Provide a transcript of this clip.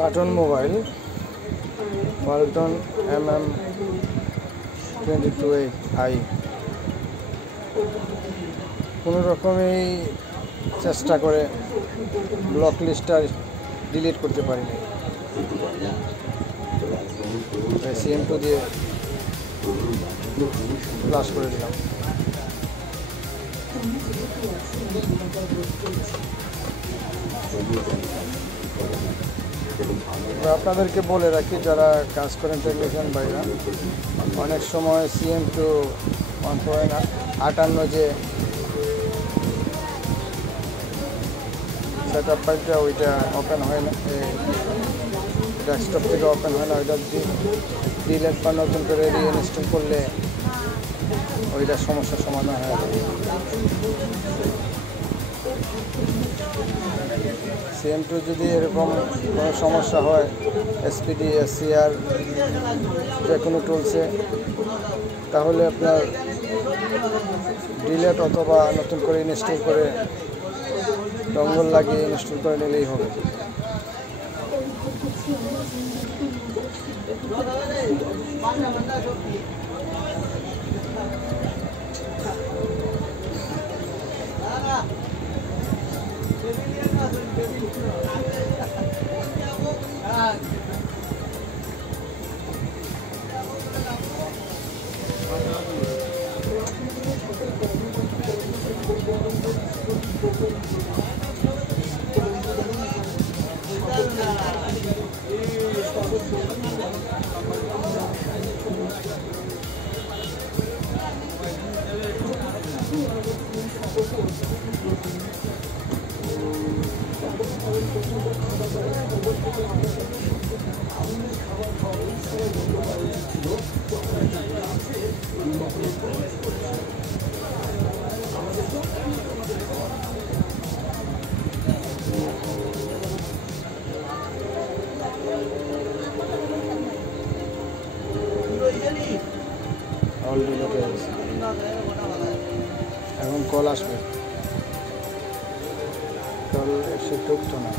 Button mobile Walton MM22i কোনো রকমেই চেষ্টা করে ব্লক লিস্টটা ডিলিট করতে পারিনি। CM2 দিয়ে ফ্লাশ করে দিলাম। আপনাদেরকে বলে রাখি, যারা কাজ করেন টেকনিশিয়ান ভাইরা, অনেক সময় CM2 1.58 যে সেট আপ ফাইলটা ওইটা ওপেন হয় না, ডেস্কটপ থেকে ওপেন হয় না। ওইটা ডিলিট বা নতুন করে রিইনস্টল করলে ওইটার সমস্যার সমাধান হয়। CM2 যদি এরকম কোনো সমস্যা হয়, SPD SCR যে কোনো টুলসে, তাহলে আপনার ডিলিট অথবা নতুন করে ইনস্টল করে ডঙ্গল লাগিয়ে ইনস্টল করে নিলেই হবে। এখন কল আসবে, কল এসে ঢুকতো না।